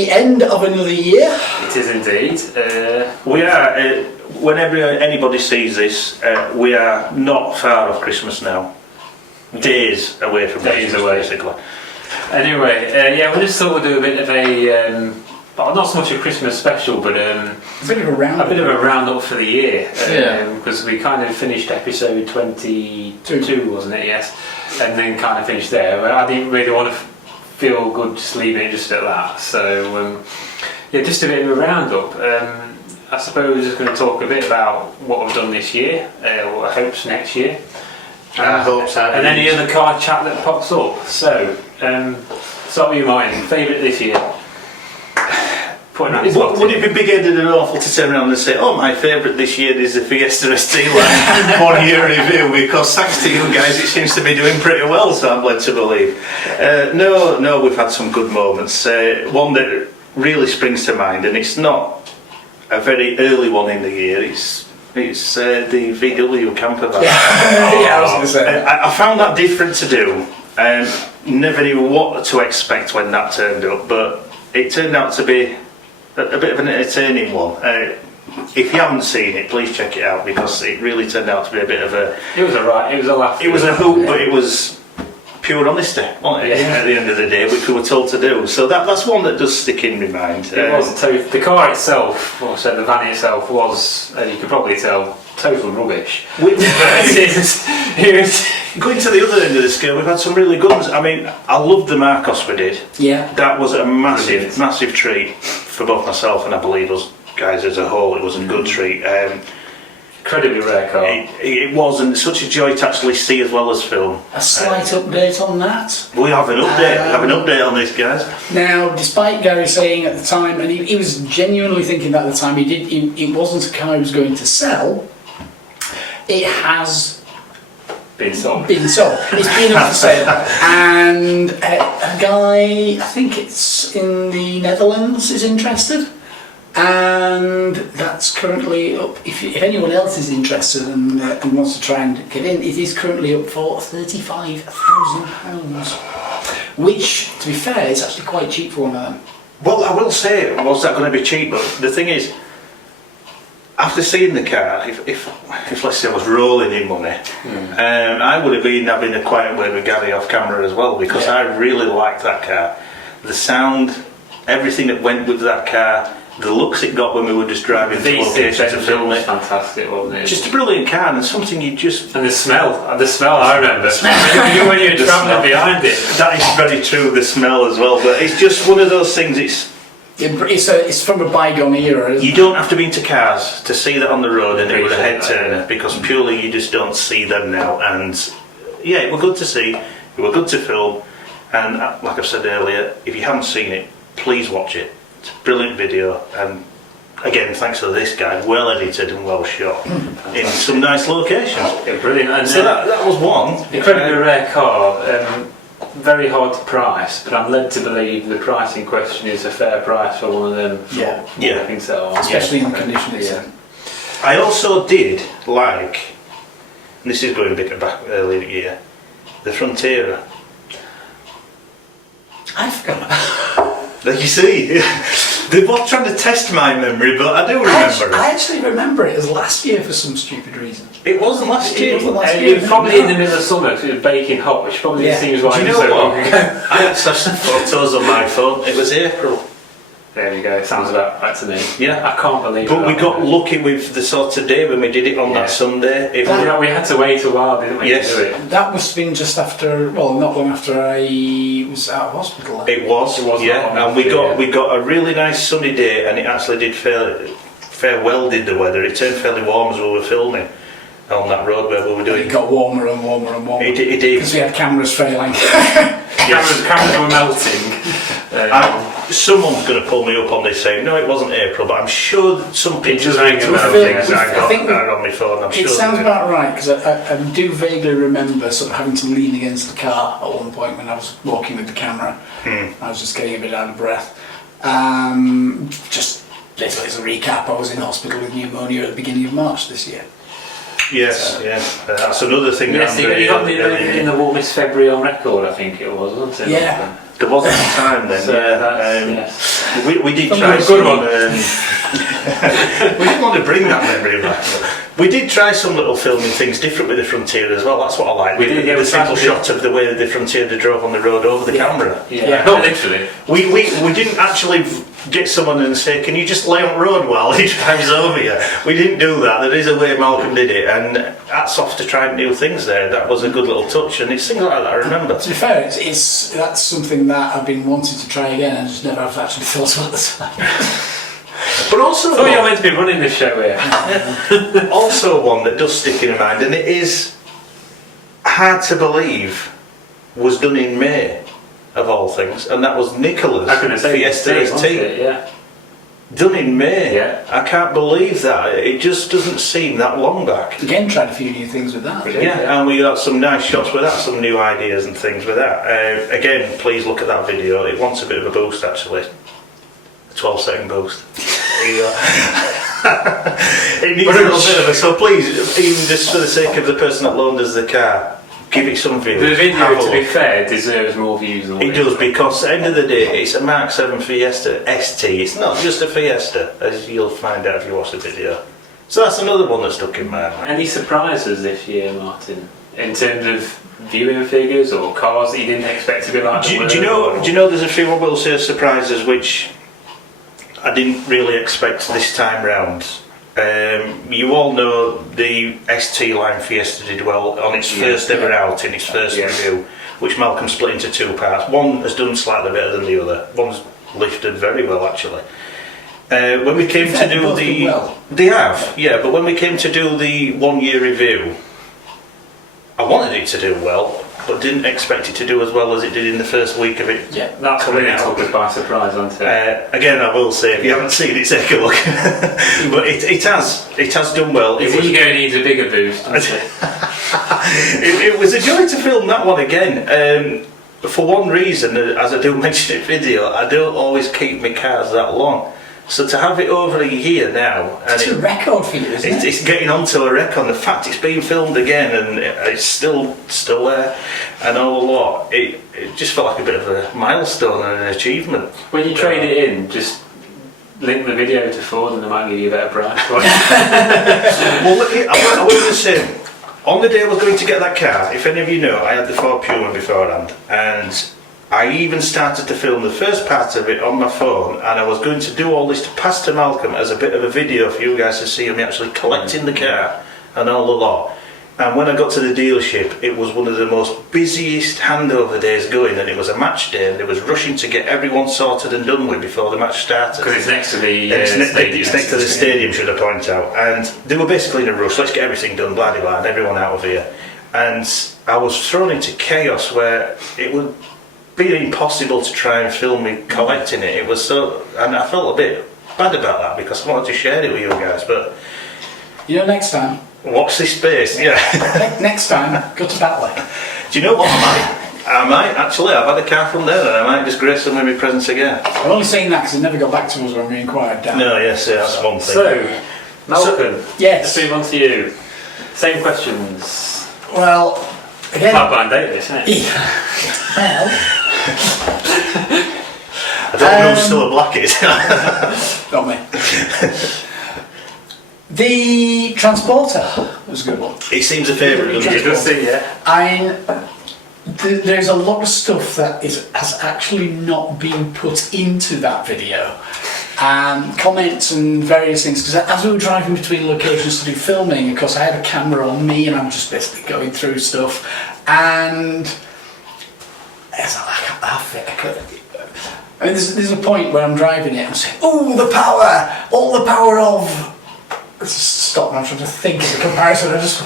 the end of another year. It is indeed. We are, whenever anybody sees this, we are not far off Christmas now. Days away from Christmas, basically. Anyway, we just thought we'd do a bit of a, not so much a Christmas special, but a bit of a roundup. A bit of a roundup for the year. Because we kind of finished episode 22, wasn't it? Yes. And then kind of finished there. But I didn't really want to feel good just leaving it just at that. So, just a bit of a roundup. I suppose I'm going to talk a bit about what I've done this year, what I hope's next year. And any other car chat that pops up. So, start with your mind. Favourite this year? Would it be big-headed and awful to turn around and say, oh, my favourite this year is the Fiesta ST Line 1 year review, because thanks to you guys it seems to be doing pretty well, so I'm led to believe. No, we've had some good moments. One that really springs to mind, and it's not a very early one in the year, it's the VW camper van. I was going to say. I found that different to do. Never knew what to expect when that turned up, but it turned out to be a bit of an entertaining one. If you haven't seen it, please check it out, because it really turned out to be a bit of a... It was a laugh. It was a hoot, but it was pure honesty, wasn't it, at the end of the day, which we were told to do. So that's one that does stick in my mind. It was the car itself, or so the van itself, was, as you could probably tell, total rubbish. Going to the other end of the scale, we've had some really good ones. I mean, I loved the Marcos we did. Yeah. That was a massive treat for both myself and I believe us guys as a whole. It was a good treat. Incredibly rare car. It was, and such a joy to actually see as well as film. A slight update on that. We have an update. On this, guys. Now, despite Gary saying at the time, and he was genuinely thinking at the time, it wasn't a car he was going to sell. It has been sold. It's been up for sale, and a guy, I think it's in the Netherlands, is interested. And that's currently up. If anyone else is interested and wants to try and get in, it is currently up for £35,000, which, to be fair, is actually quite cheap for one of them. Well, I will say, was that going to be cheap? But the thing is, after seeing the car, if let's say I was rolling in money, I would have been having a quiet word with Gary off camera as well, because I really liked that car. The sound, everything that went with that car. The looks it got when we were just driving to location to film it. Fantastic, wasn't it? Just a brilliant car, and something you just... And the smell I remember. when you were travelling behind it. That is very true, the smell as well, but it's just one of those things, it's from a bygone era, isn't it? You don't have to be into cars to see that on the road, and it was a head turner, because purely you just don't see them now, and yeah, it were good to see, it were good to film, and like I've said earlier, if you haven't seen it, please watch it. It's a brilliant video, and again, thanks to this guy, well edited and well shot in some nice locations. Yeah, brilliant. And so that was one. Incredibly rare car, very hard to price, but I'm led to believe the price in question is a fair price for one of them. Yeah, I think so. Especially in the condition it's in. I also did like, and this is going a bit back earlier in the year, the Frontiera. I forgot. You see, they were trying to test my memory, but I do remember it. I actually remember it as last year for some stupid reason. It wasn't last year. It wasn't It was probably in the middle of summer because it was baking hot, which probably seems why it was so long ago. I had such photos on my phone. It was April. There we go, sounds about right to me. Yeah. I can't believe it. But we got lucky with the sort of day when we did it on that Sunday. We had to wait a while, didn't we, to do it? That must have been just after, well, not long after I was out of hospital. It was and we got a really nice sunny day, and it actually did fair well did the weather. It turned fairly warm as we were filming on that road where we were doing. It got warmer and warmer and warmer. It did. Because we had cameras failing. Cameras were melting. Someone's going to pull me up on this saying, no, it wasn't April, but I'm sure some pictures I got on my phone. It sounds about right, because I do vaguely remember sort of having to lean against the car at one point when I was walking with the camera. I was just getting a bit out of breath. Just literally as a recap, I was in hospital with pneumonia at the beginning of March this year. Yes, that's another thing. Yes, you got me in the warmest February on record, I think it was, wasn't it? Yeah. There wasn't time then. We did try a some. good one. We didn't want to bring that memory back. We did try some little filming things different with the Frontier as well. That's what I like. We did, yeah, the we simple tried shot of the way the Frontier drove on the road over the camera. Yeah, not literally. We didn't actually get someone and say, can you just lay on road while he drives over you? We didn't do that. There is a way Malcolm did it, and hats off to trying new things there. That was a good little touch, and it's things like that I remember. To be fair, that's something that I've been wanting to try again and just never have actually thought about the time. But also, I thought you were meant to be running this show here. Also one that does stick in mind, and it is hard to believe, was done in May, of all things, and that was Nicola's Fiesta ST. Yeah. Done in May. Yeah. I can't believe that. It just doesn't seem that long back. Again, tried a few new things with that. Yeah, and we got some nice shots with that, some new ideas and things with that. Again, please look at that video. It wants a bit of a boost, actually. A 12-second boost. It needs a little bit of a... So please, even just for the sake of the person that loaned us the car, give it some views. The video, to be fair, deserves more views than it does, because at the end of the day, it's a Mark 7 Fiesta ST. It's not just a Fiesta, as you'll find out if you watch the video. So that's another one that stuck in my mind. Any surprises this year, Martin, in terms of viewing figures or cars that you didn't expect to be like? Do you know there's a few, I will say, surprises which I didn't really expect this time round. You all know the ST line Fiesta did well on its first ever out, in its first review, which Malcolm split into two parts. One has done slightly better than the other. One's lifted very well, actually. When we came to do they have, yeah. But when we came to do the 1 year review, I wanted it to do well, but didn't expect it to do as well as it did in the first week of it. Yeah, that's coming really out. took us by surprise, hasn't it? Again, I will say, if you haven't seen it, take a look. But it has done well. His ego needs a bigger boost, doesn't it? It was a joy to film that one again. For one reason, as I do mention in video, I don't always keep my cars that long. So to have it over a year now, and it's a record for you, isn't it? It's getting onto a record. The fact it's being filmed again and it's still there, and all a lot. It just felt like a bit of a milestone and an achievement. When you trade it in, just link the video to Ford and they might give you a better price. Well, look, I was going to say, on the day I was going to get that car, if any of you know, I had the Ford Puma beforehand, and I even started to film the first part of it on my phone, and I was going to do all this to pass to Malcolm as a bit of a video for you guys to see of me actually collecting the car and all the lot. And when I got to the dealership, it was one of the most busiest handover days going, and it was a match day, and they was rushing to get everyone sorted and done with before the match started. Because it's next to the stadium. It's next to the stadium, should I point out. And they were basically in a rush, let's get everything done, blah blah, and everyone out of here. And I was thrown into chaos where it would be impossible to try and film me collecting it. It was so, and I felt a bit bad about that because I wanted to share it with you guys. But you know, next time, watch this space. Yeah. Next time, go to Batley. Do you know what? I might actually. I've had a car from there, and I might just grace them with my presents again. I'm only saying that because they never got back to us when we inquired down. No, yes, yeah, that's one thing. So, Malcolm, yes. let's move on to you. Same questions. Well, again. Quite blind date, isn't it? Well. I don't know who still a black is. Not me. The Transporter was a good one. It seems a favourite, doesn't it? It does seem, yeah. There's a lot of stuff that has actually not been put into that video. Comments and various things, because as we were driving between locations to do filming, of course I had a camera on me and I'm just basically going through stuff, and it's like I mean, there's a point where I'm driving it and I'm saying, oh, the power, all the power of... Stop, I'm trying to think of the comparison. I just,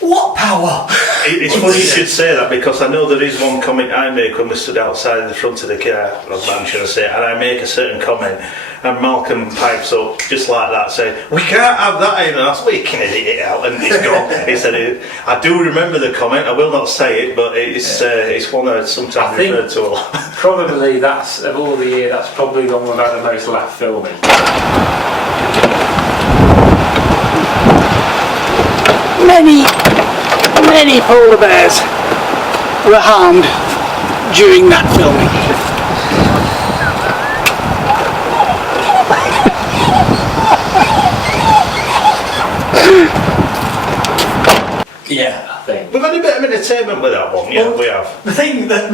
what power? It's funny you should say that, because I know there is one comment I make when we stood outside the front of the car, or man should I say, and I make a certain comment, and Malcolm pipes up just like that, saying, we can't have that in, and I said, we can edit it out, and it's gone. He said, I do remember the comment, I will not say it, but it's one I sometimes refer to a lot. Probably that's, of all the year, that's probably the one we've had the most laugh filming. Many polar bears were harmed during that filming. Yeah. I think. We've had a bit of entertainment with that one, yeah, Well, we have. The thing that,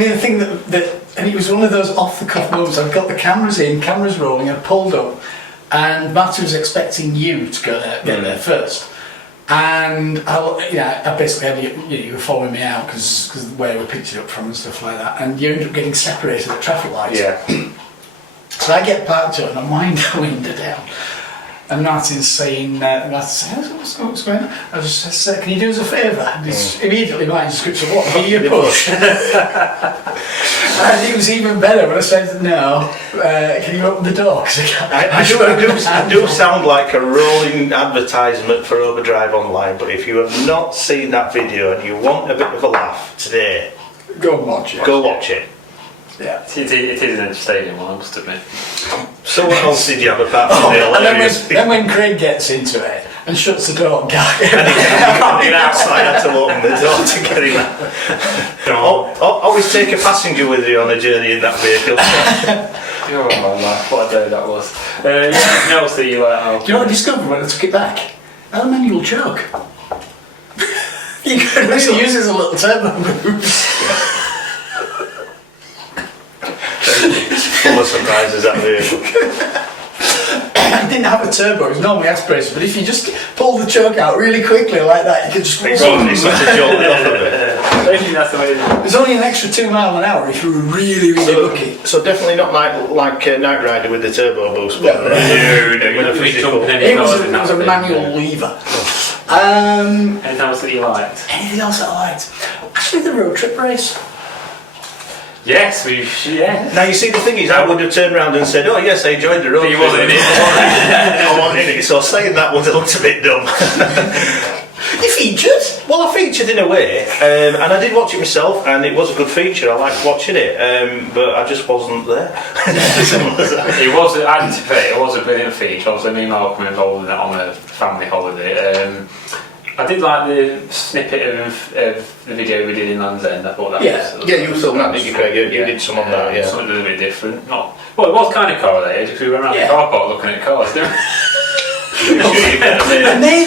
and it was one of those off-the-cuff moments. I've got the cameras in, cameras rolling, I pulled up, and Martin was expecting you to go there, get there first. And I basically had you were following me out because where we picked it up from and stuff like that, and you ended up getting separated at traffic lights. Yeah. So I get parked up and I wind the window down. And Martin's saying, what's going on? I just said, can you do us a favour? And he's immediately mind just grips of what? Give you a push. And it was even better when I said, no, can you open the door? I do sound like a rolling advertisement for Overdrive Online, but if you have not seen that video and you want a bit of a laugh today, go and watch it. Go watch it. Yeah. It is an entertaining one, I must admit. So what else did you have apart from the hilarious? Then when Craig gets into it and shuts the door and can't You can't get outside, I had to open the door to get him out. Always take a passenger with you on a journey in that vehicle. Oh my life, what a day that was. Anything else that you like? Do you know what I discovered when I took it back? A manual choke. You can actually use it as a little turbo boost. Full of surprises, that vehicle. It didn't have a turbo, it was normally aspirated, but if you just pull the choke out really quickly like that, you can just... It's such a jolt off of it. I think that's the way it is. There's only an extra 2 miles an hour if you were really lucky. So definitely not like Knight Rider with the turbo boost. No, it was a manual lever. Anything else that you liked? Anything else that I liked? Actually, the road trip race. Yes, yeah. Now you see, the thing is, I would have turned around and said, "Oh yes, I enjoyed the road." But you wasn't in it. I wasn't in it, so saying that would have looked a bit dumb. You featured? Well, I featured in a way, and I did watch it myself, and it was a good feature. I liked watching it, but I just wasn't there. It was, it was a brilliant feature. Obviously, me and Malcolm were involved in it on a family holiday. I did like the snippet of the video we did in Land's End. I thought that was... Yeah, you filmed that, didn't you, Craig? You did some on that, yeah. Something a little bit different. Well, it was kind of correlated because we went around the car park looking at cars, didn't we?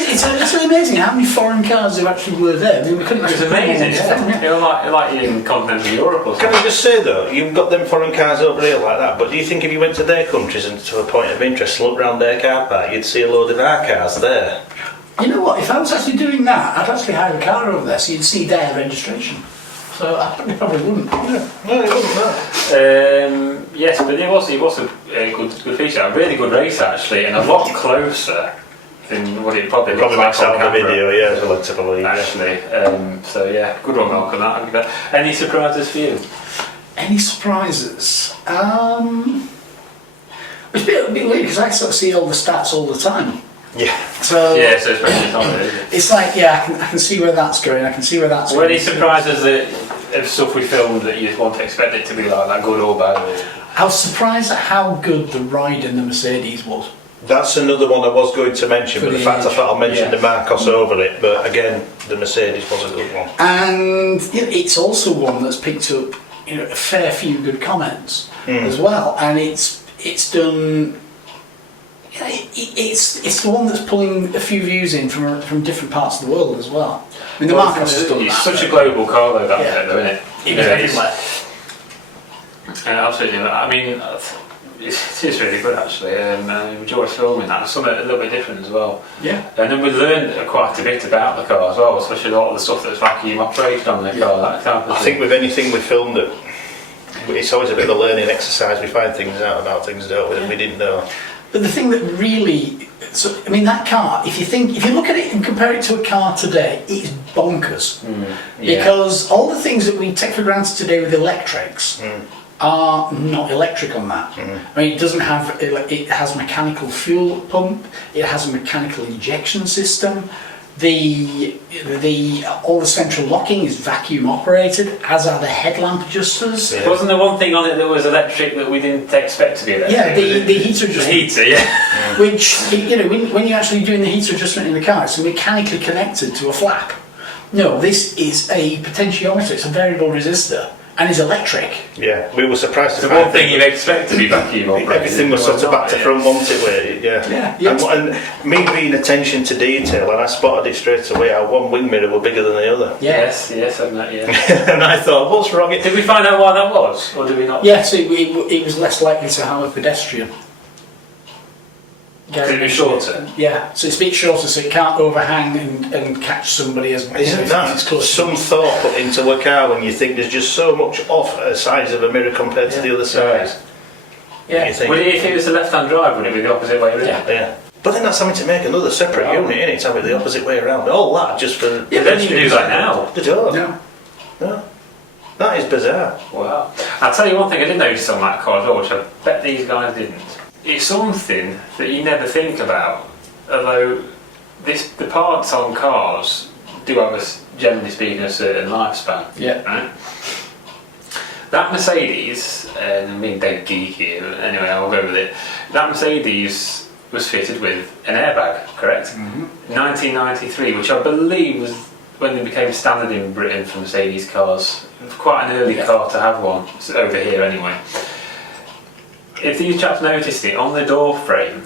It's actually amazing how many foreign cars there actually were there. I mean, we couldn't. It was amazing. It was like in continental Europe or something. Can I just say though, you've got them foreign cars over here like that, but do you think if you went to their countries and to a point of interest, looked round their car park, you'd see a load of our cars there? You know what, if I was actually doing that, I'd actually hire a car over there so you'd see their registration. So I probably wouldn't. Yeah. No, it wouldn't, no. Yes, but it was a good feature, a really good race actually, and a lot closer than what it probably looks like makes out on the video, yeah, so let's have a look. Actually, so yeah, good one, Malcolm. That. Any surprises for you? Any surprises? It's a bit weird because I sort of see all the stats all the time. Yeah. So especially on it, isn't it? It's like, I can see where that's going. I can see where that's Were going. any surprises of stuff we filmed that you want to expect it to be like that, good or bad? I was surprised at how good the ride in the Mercedes was. That's another one I was going to mention, but in fact I thought I'll mention the Marcos over it, but again, the Mercedes was a good one. And it's also one that's picked up a fair few good comments as well, and it's done. It's the one that's pulling a few views in from different parts of the world as well. I mean, the Marcos has done that. It's such a global car though, that bit, though, isn't it? It was everywhere. Absolutely. I mean, it is really good actually. I enjoy filming that. It's something a little bit different as well. Yeah. And then we learned quite a bit about the car as well, especially a lot of the stuff that's vacuum operated on the car. That type of I think with anything we filmed, it's always a bit of a learning exercise. We find things out about things, don't we, that we didn't know. But the thing that really, that car, if you look at it and compare it to a car today, it's bonkers. Because all the things that we take for granted today with electrics are not electric on that. I mean, it has mechanical fuel pump, it has a mechanical injection system, all the central locking is vacuum operated, as are the headlamp adjusters. Yeah. Wasn't there one thing on it that was electric that we didn't expect to be electric? Yeah, the heater adjustment. The heater, yeah. Which, when you're actually doing the heater adjustment in the car, it's mechanically connected to a flap. No, this is a potentiometer, it's a variable resistor. and is electric. Yeah, we were surprised to The find one thing you'd expect to be vacuum operated. everything was sort of back to front, wasn't it? With it? Yeah. And me being attention to detail, and I spotted it straight away. How one wing mirror were bigger than the other. Yes, and that, yeah. And I thought, what's wrong? Did we find out why that was, or did we not? Yes, it was less likely to have a pedestrian. Because it was shorter. Yeah, so it's a bit shorter, so it can't overhang and catch somebody as Isn't that some thought put into a car when you think there's just so much off a size of a mirror compared to the other size? Yeah. You think, Would it, if it was the left-hand drive, would it be the opposite way around? Yeah. But then that's having to make another separate unit, innit? To have it the opposite way around. All that just for... Yeah, they don't even do that now. They don't. No. That is bizarre. Wow. I'll tell you one thing I did notice on that car as well, which I bet these guys didn't. It's something that you never think about, although the parts on cars do have, generally speaking, a certain lifespan. Yeah. Right? That Mercedes, and I'm being dead geeky here, but anyway, I'll go with it. That Mercedes was fitted with an airbag, correct? Mm-hmm. 1993, which I believe was when they became standard in Britain for Mercedes cars. Quite an early car to have one, over here anyway. If these chaps noticed it, on the door frame,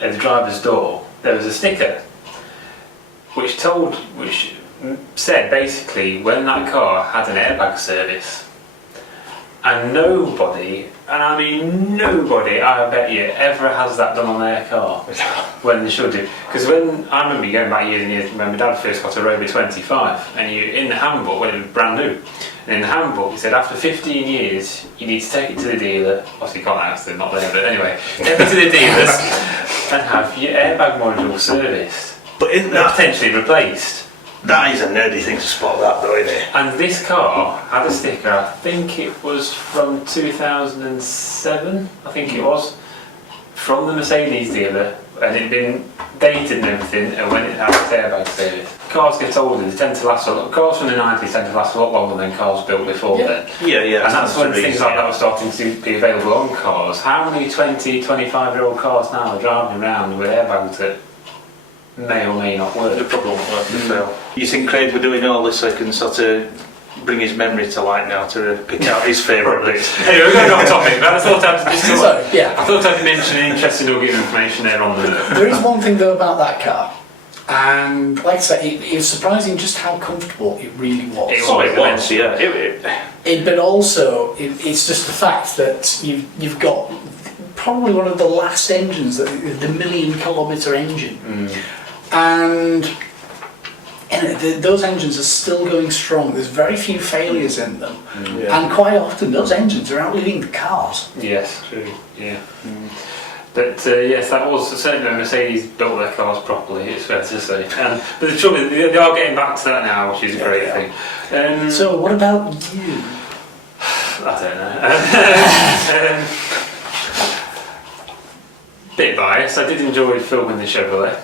at the driver's door, there was a sticker which said basically when that car had an airbag service. And nobody, and I mean nobody, I bet you, ever has that done on their car when they should do. Because when I remember going back years and years when my dad first got a Rover 25, and you in the handbook when it was brand new, and in the handbook it said after 15 years you need to take it to the dealer. Obviously you can't ask them, not there, but anyway, take it to the dealers and have your airbag module serviced, But isn't that potentially replaced. That is a nerdy thing to spot that though, isn't it? And this car had a sticker, I think it was from 2007, I think it was, from the Mercedes dealer, and it had been dated and everything, and when it had its airbag service. Cars get older, they tend to last a lot, cars from the 90s tend to last a lot longer than cars built before then. Yeah. And that's when things like that were starting to be available on cars. How many 20, 25-year-old cars now are driving around with airbags that may or may not work? The problem won't fail. You think Craig were doing all this so he can sort of bring his memory to light now to pick out his favourite bits? Anyway, we're going off topic, but I thought I'd just I thought I'd mention an interesting nugget of information there on the... There is one thing though about that car, and like I say, it was surprising just how comfortable it really was. It was, yeah. But also, it's just the fact that you've got probably one of the last engines, the 1 million kilometre engine. And those engines are still going strong. There's very few failures in them, and quite often those engines are outliving the cars. Yes, true. Yeah. But yes, that was certainly when Mercedes built their cars properly. It's fair to say. But the trouble is, they are getting back to that now, which is a great thing. So, what about you? I don't know. Bit biased. I did enjoy filming the Chevrolet.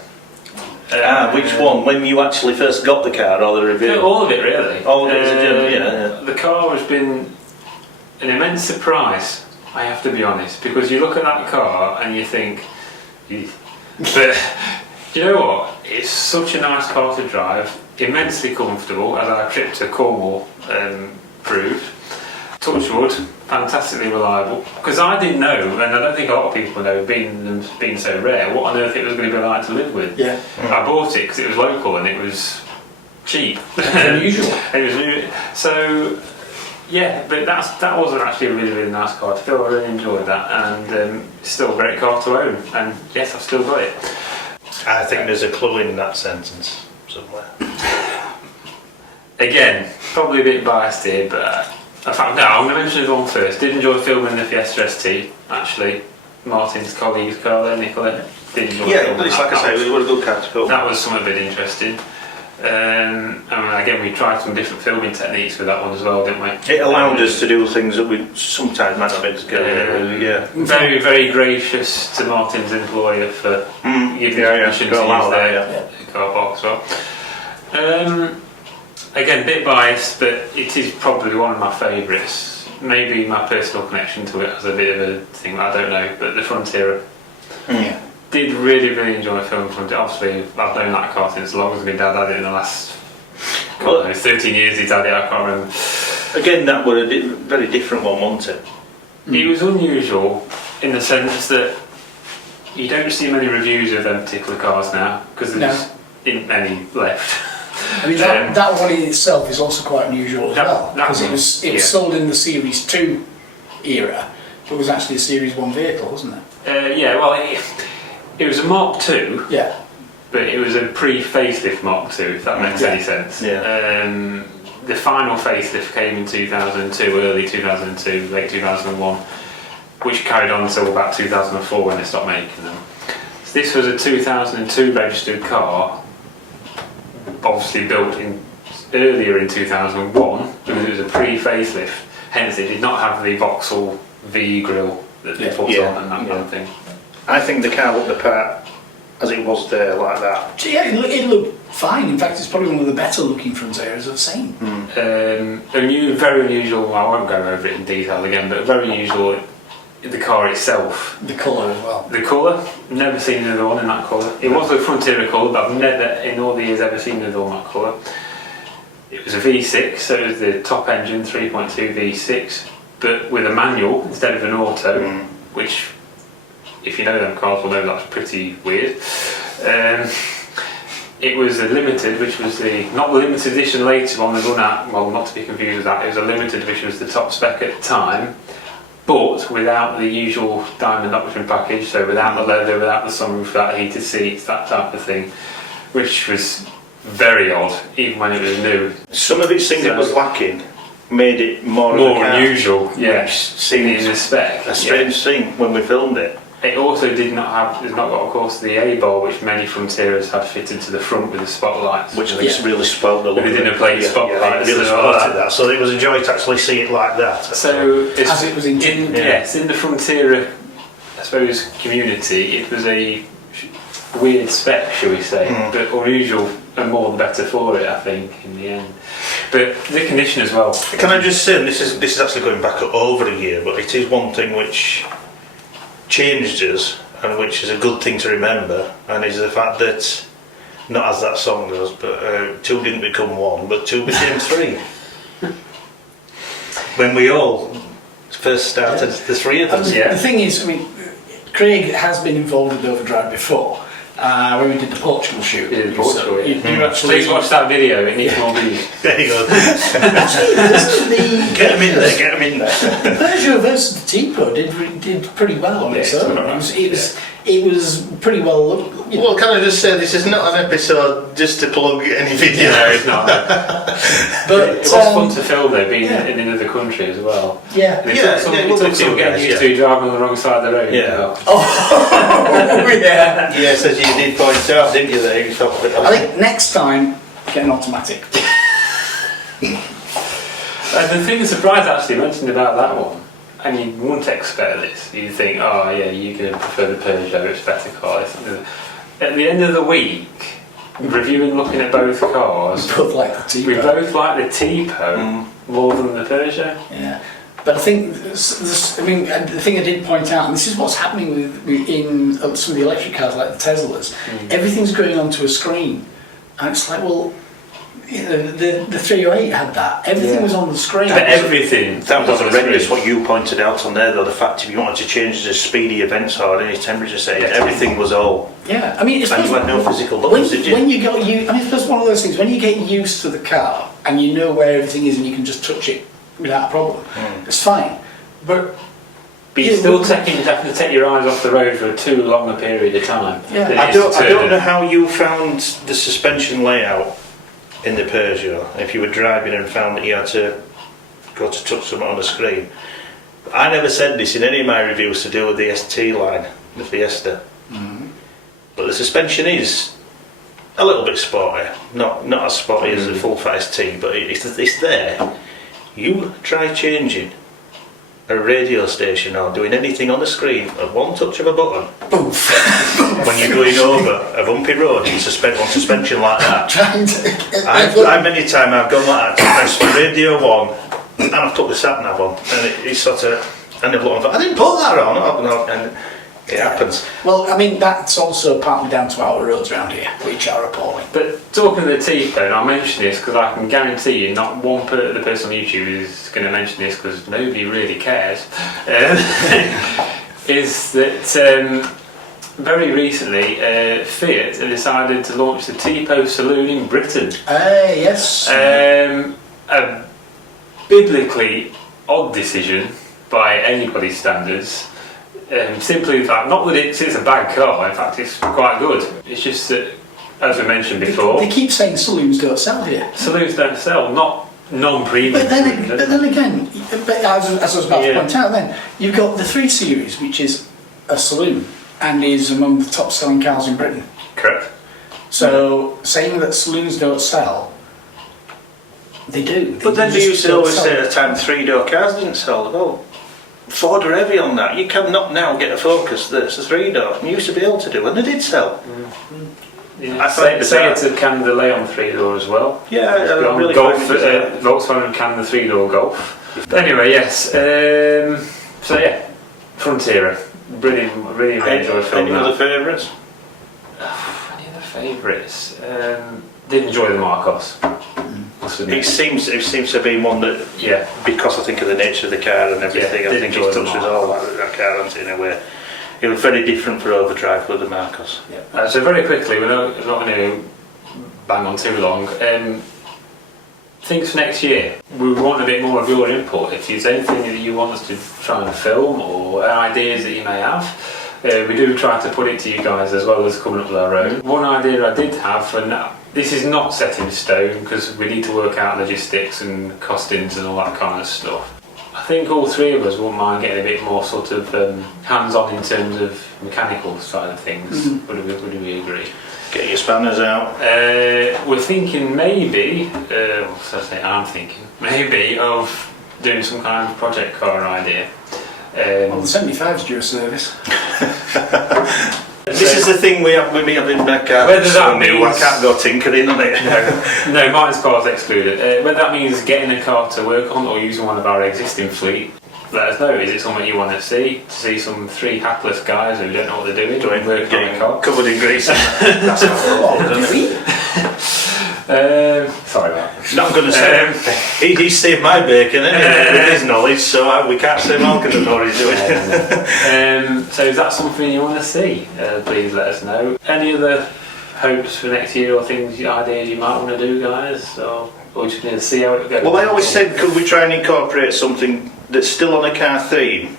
Which one? When you actually first got the car or the review? All of it, really. All of it was a journey, yeah. The car has been an immense surprise, I have to be honest, because you look at that car and you think, "Eesh." But you know what? It's such a nice car to drive, immensely comfortable, as our trip to Cornwall proved. Touch wood, fantastically reliable. Because I didn't know, and I don't think a lot of people know, being so rare, what on earth it was going to be like to live with. Yeah. I bought it because it was local and it was cheap. Unusual. So, yeah, but that was actually a really, really nice car to feel. I really enjoyed that, and it's still a great car to own. And yes, I've still got it. I think there's a clue in that sentence somewhere. Again, probably a bit biased here, but. In fact, no, I'm going to mention this one first. Did enjoy filming the Fiesta ST, actually. Martin's colleague's car there, Nicola. Did enjoy filming it's that. like I say, it was a good car to film. That was something a bit interesting. And again, we tried some different filming techniques with that one as well, didn't we? It allowed us to do things that we sometimes might not be able to get. Very, very gracious to Martin's employer for giving permission to use their car park as well. Again, a bit biased, but it is probably one of my favourites. Maybe my personal connection to it has a bit of a thing, I don't know, but the Frontier. Did really, really enjoy filming Frontier. Obviously, I've known that car since as long as my dad had it in the last 13 years he's had it, I can't remember. Again, that was a very different one, wasn't it? It was unusual in the sense that you don't see many reviews of them particular cars now because there's isn't many left. I mean, that one in itself is also quite unusual as well, because it was sold in the Series 2 era, but was actually a Series 1 vehicle, wasn't it? Yeah, well, it was a Mark II, but it was a pre-facelift Mark II, if that makes any sense. Yeah. The final facelift came in 2002, early 2002, late 2001, which carried on until about 2004 when they stopped making them. So this was a 2002 registered car, obviously built earlier in 2001 because it was a pre-facelift, hence it did not have the Vauxhall V grille that they put on and that kind of thing. I think the car looked apart as it was there like that. Yeah, it looked fine. In fact, it's probably one of the better looking Frontiers I've seen. Very unusual, well, I won't go over it in detail again, but very unusual, the car itself. The colour as well. The colour, never seen another one in that colour. It was a Frontier colour, but I've never in all the years ever seen another one that colour. It was a V6, so it was the top engine 3.2 V6, but with a manual instead of an auto, which, if you know them cars will know that's pretty weird. It was a limited, which was not the limited edition later on, the run out, well, not to be confused with that, it was a limited which was the top spec at the time, but without the usual diamond option package, so without the leather, without the sunroof, without heated seats, that type of thing, which was very odd, even when it was new. Some of its things that was lacking made it more unusual, seemed in the spec. A strange thing when we filmed it. It also it's not got, of course, the A-bar which many Frontiers had fitted to the front with the spotlights. Which I think really spoiled the look. With the dinner plate spotlights. Really spoiled that. So it was a joy to actually see it like that. So, as it was in the Frontier, I suppose, community, it was a weird spec, shall we say, but unusual and more the better for it, I think, in the end. But the condition as well. Can I just say, and this is actually going back over a year, but it is one thing which changed us and which is a good thing to remember, and is the fact that, not as that song goes, but two didn't become one, but two became three. When we all first started, the three of us. The thing is, I mean, Craig has been involved with Overdrive before. When we did the Portugal shoot. Yeah, the Portugal, you actually please watch that video, it needs more views. There you go. Get them in there. The Peugeot versus the Tipo did pretty well on its own. It was pretty well looked. Well, can I just say, this is not an episode just to plug any video. No, it's not. But it was fun to film though, being in another country as well. Yeah. It took some getting used to driving on the wrong side of the road. Yeah. Yeah. Yes, as you did point out, didn't you, there? I think next time, get an automatic. The thing that surprised actually mentioned about that one, and you wouldn't expect this, you'd think, oh yeah, you're going to prefer the Peugeot, it's better car. At the end of the week, reviewing, looking at both cars, We both like the Tipo. We both like the Tipo more than the Peugeot. Yeah. But I think, the thing I did point out, and this is what's happening in some of the electric cars like the Teslas, everything's going onto a screen. And it's like, well, the 308 had that. Everything was on the screen. But everything. That was horrendous, what you pointed out on there, though, the fact if you wanted to change the speedy events or any temperature settings, everything was all... Yeah, I mean, it's... And you had no physical buttons, did you? It's one of those things, when you get used to the car, and you know where everything is and you can just touch it without a problem, it's fine. But you're still having to take your eyes off the road for too long a period of time. Yeah. I don't know how you found the suspension layout in the Peugeot, if you were driving and found that you had to go to touch something on the screen. I never said this in any of my reviews to do with the ST line, the Fiesta. But the suspension is a little bit sporty, not as sporty as the full fat ST, but it's there. You try changing a radio station or doing anything on the screen at one touch of a button, when you're going over a bumpy road on suspension like that. How many times I've gone like that to press for radio 1 and I've put the sat nav on and it's sort of, and I've looked, I didn't put that on, and It happens. Well, I mean, that's also partly down to our roads around here, which are appalling. But talking of the T-phone, I'll mention this because I can guarantee you not one the person on YouTube is going to mention this because nobody really cares. Is that very recently Fiat decided to launch the T-Post saloon in Britain. Yes. A biblically odd decision by anybody's standards. Simply the fact, not that it's a bad car, in fact it's quite good. It's just that, as we mentioned before, They keep saying saloons don't sell here. saloons don't sell, not non-premium. But saloons, then again, as I was about to point out then, you've got the 3 Series, which is a saloon and is among the top selling cars in Britain. Correct. So saying that saloons don't sell, they do. But then They they just used to don't always sell. say at the time 3-door cars didn't sell. Well, Ford are heavy on that. You cannot now get a Focus that's a 3-door. You used to be able to do, and they did sell. Yeah. I find Say it's can the Leon 3-door as well. Yeah, I really Golf, find it Volkswagen can the 3-door Golf. But anyway, yes. So yeah, Frontier, really enjoyed filming Any that. other favourites? Any other favourites? Did enjoy the Marcos. Must admit. It seems to be one that, Yeah. because I think of the nature of the car and everything, Yeah, I did think enjoy it the touches Marcos. all that car, hasn't it, in a way. It was very different for Overdrive with the Marcos. So very quickly, we're not going to bang on too long. Things for next year. We want a bit more of your input. If there's anything that you want us to try and film or ideas that you may have, we do try to put it to you guys as well as coming up with our own. One idea I did have, and this is not set in stone because we need to work out logistics and costings and all that kind of stuff. I think all 3 of us wouldn't mind getting a bit more sort of hands-on in terms of mechanical side of things. Would we agree? Get your spanners out. We're thinking maybe, I'm thinking maybe of doing some kind of project car idea. Well, the 75's due a service. This is the thing we have with me having that car. Whether that so new, I means- can't go tinkering on it. No, Martin's car's excluded. Whether that means getting a car to work on or using one of our existing fleet, let us know. Is it something you want to see? To see some 3 hapless guys who don't know what they're doing working on a car? Covered in grease. That's how we're all, isn't it? Sorry, Martin. Not going to say. He saved my bacon anyway with his knowledge, so we can't say Malcolm doesn't know what he's doing. So is that something you want to see? Please let us know. Any other hopes for next year or things, ideas you might want to do, guys? Or just going to see how it goes? Well, I always said, could we try and incorporate something that's still on a car theme,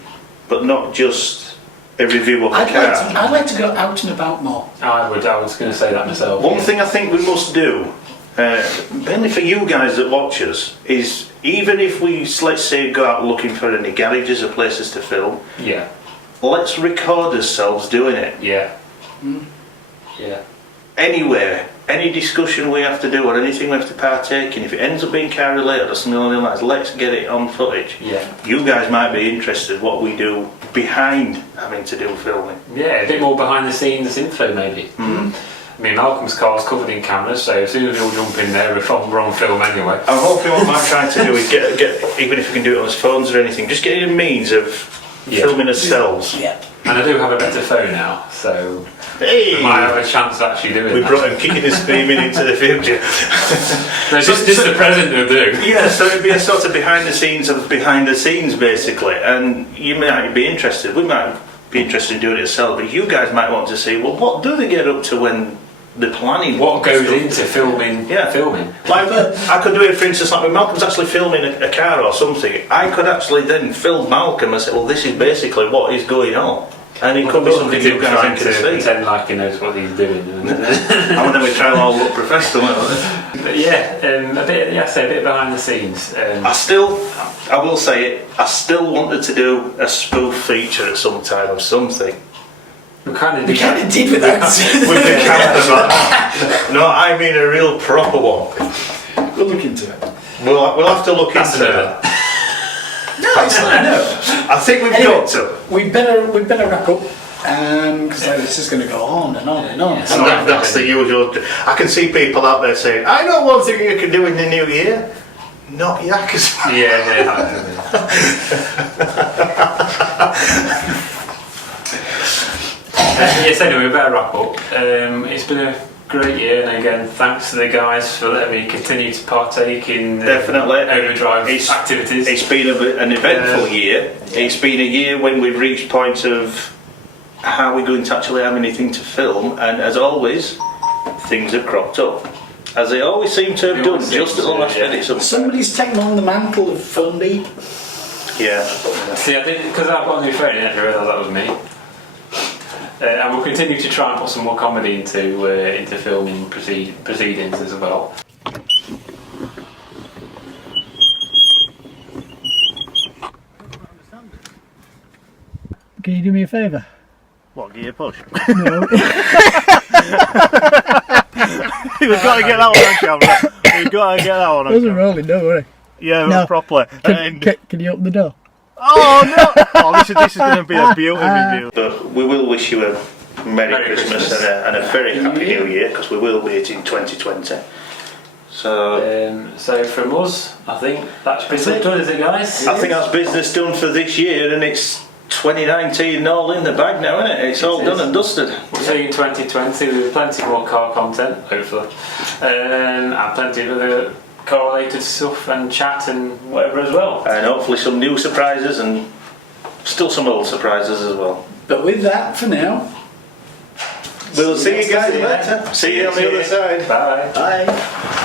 but not just a review of a car? I'd like to go out and about more. I was going to say that myself. One thing I think we must do, mainly for you guys that watch us, is even if we, let's say, go out looking for any garages or places to film, Yeah. let's record ourselves doing it. Yeah. Yeah. Anywhere, any discussion we have to do or anything we have to partake in, if it ends up being car related or something along the lines, let's get it on footage. Yeah. You guys might be interested what we do behind having to do filming. Yeah, a bit more behind the scenes info maybe. I mean, Malcolm's car's covered in cameras, so as soon as we all jump in there, we're on film anyway. I'm hoping what Matt trying to do is get, even if we can do it on his phones or anything, just get a means of filming ourselves. Yeah. And I do have a better phone now, so Hey! we might have a chance of actually doing We that. brought him kicking and screaming into the future. No, just the present will do. Yeah, so it'd be a sort of behind the scenes of behind the scenes basically, and you might be interested, we might be interested in doing it ourselves, but you guys might want to see, well, what do they get up to when they're planning? What goes stuff? into filming? Yeah. Filming. Like, I could do it, for instance, like when Malcolm's actually filming a car or something, I could actually then film Malcolm and say, well, this is basically what is going on. And it could be something you guys trying can to see. pretend like he knows what he's doing. And then we try and all look professional. But yeah, a bit behind the scenes. I will say it, I still wanted to do a spoof feature at some time of something. We kind of We kind of did with that. With the camera. No, I mean a real proper one. We'll look into it. We'll have to look That's into it. that. No, it's not. No. I think we've Anyway, got to. we better wrap up because this is going to go on and on and on. Yeah. And that's the usual. I can see people out there saying, I know one thing you can do in the new year. Not yakkers. Yeah. Yes, anyway, we better wrap up. It's been a great year, and again, thanks to the guys for letting me continue to partake in Definitely. Overdrive activities. It's been an eventful year. It's been a year when we've reached points of how we're going to actually have anything to film, and as always, things have cropped up. As they always seem to have done, just at the last minute. Somebody's taken on the mantle of Fundy. Yeah. See, I didn't, because I've got a new phone, I didn't realise that was me. And we'll continue to try and put some more comedy into filming proceedings as well. Can you do me a favour? What, gear push? No. We've got to get that one on camera. We've got to get that one on Wasn't camera. rolling, don't worry. Yeah, No. properly. Can you open the door? Oh no! Oh, this is going to be a beauty review. But we will wish you a Merry Christmas and a very Happy New Year, because we will be it in 2020. So from us, I think that's business done, is it, guys? I think that's business done for this year, and it's 2019 all in the bag now, isn't it? It's all done and dusted. We'll see you in 2020 with plenty more car content, hopefully, and plenty of other car-related stuff and chat and whatever as well. And hopefully some new surprises and still some old surprises as well. But with that, for now, We'll see you guys later. See you on the other side. Bye. bye.